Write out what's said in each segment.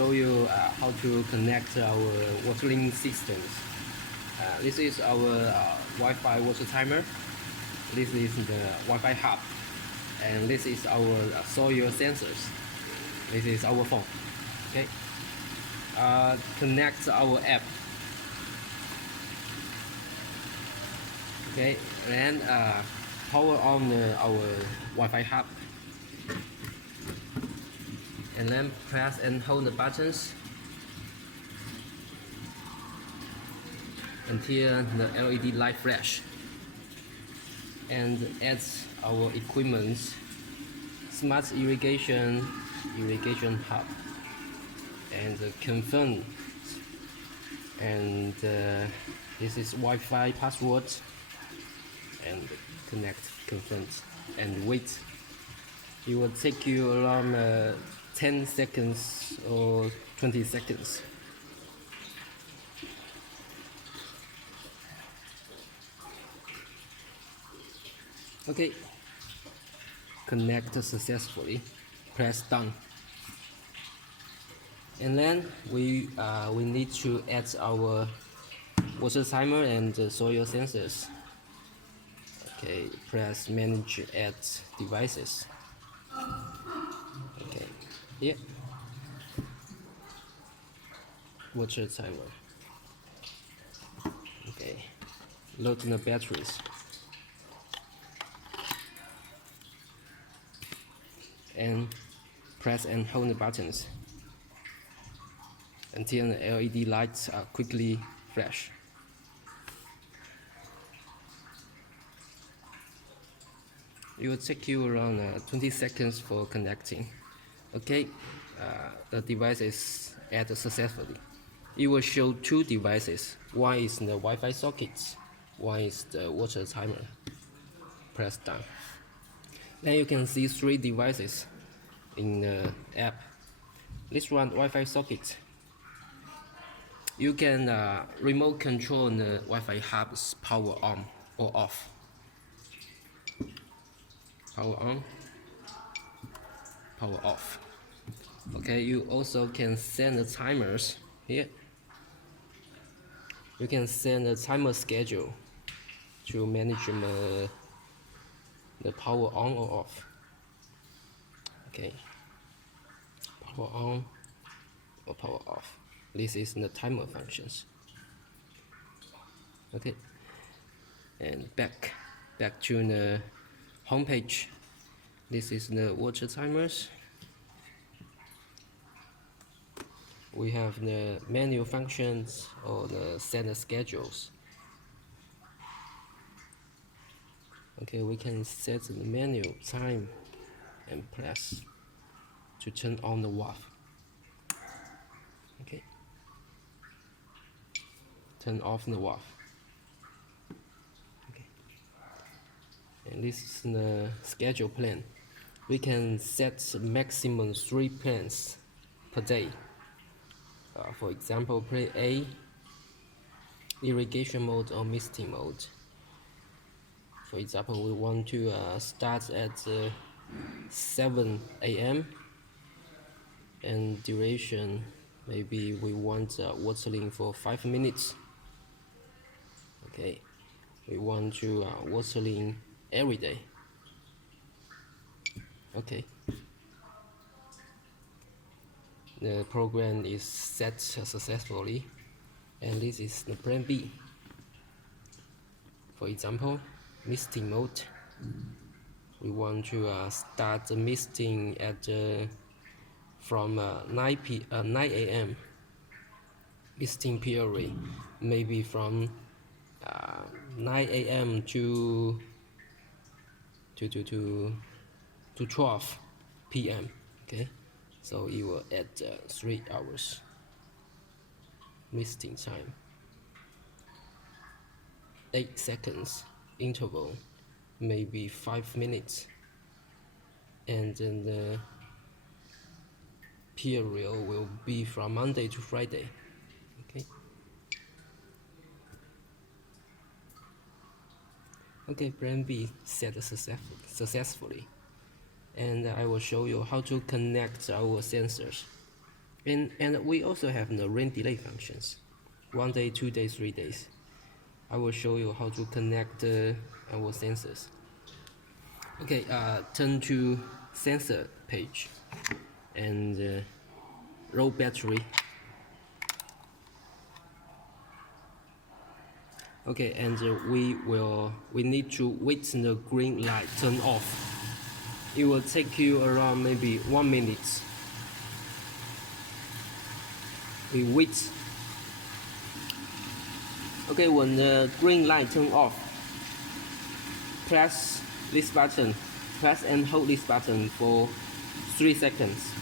show you how to connect our watering systems. This is our Wi-Fi water timer. This is the Wi-Fi hub, and this is our soil sensors. This is our phone. Okay. Connect our app. Okay, and power on our Wi-Fi hub, and then press and hold the buttons until the LED light flash, and add our equipment, smart irrigation hub, and confirm, and this is Wi-Fi password, and connect, confirm, and wait. It will take you around 10 seconds or 20 seconds. Okay, connect successfully. Press done. And then we need to add our water timer and soil sensors. Okay, press manage add devices. Okay, here, water timer. Okay, load the batteries. And press and hold the buttons until the LED lights quickly flash. It will take you around 20 seconds for connecting. Okay, the device is added successfully. It will show two devices. One is the Wi-Fi socket, one is the water timer. Press done. Then you can see three devices in the app. This one, Wi-Fi socket. You can remote control the Wi-Fi hub's power on or off. Power on, power off. Okay, you also can set the timers here. You can set the timer schedule to manage the power on or off. Okay, power on or power off. This is the timer functions. Okay, and back to the home page. This is the water timers. We have the menu functions or the set schedules. Okay, we can set the menu time and press to turn on the WAF. Okay, turn off the WAF. Okay, and this is the schedule plan. We can set maximum 3 plans per day. For example, plan A, irrigation mode or misting mode. For example, we want to start at 7 AM, and duration, maybe we want watering for 5 minutes. Okay, we want to watering every day. Okay, the program is set successfully, and this is the plan B. For example, misting mode. We want to start the misting at from 9 AM. Misting period maybe from 9 AM to 12 PM. Okay, so it will add 3 hours misting time. 8 seconds interval, maybe 5 minutes, and then the period will be from Monday to Friday. Okay. Okay, plan B set successfully, and I will show you how to connect our sensors. And we also have the rain delay functions. 1 day, 2 days, 3 days. I will show you how to connect our sensors. Okay, turn to sensor page and low battery. Okay, and we need to wait the green light turn off. It will take you around maybe 1 minute. We wait. Okay, when the green light turn off, press this button. Press and hold this button for 3 seconds.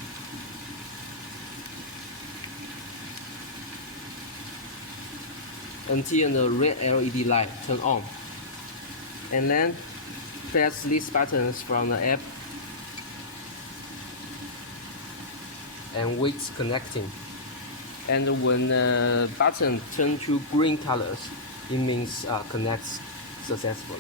Until the red LED light turn on. And then press these buttons from the app and wait connecting. And when the button turns to green colors, it means connects successfully.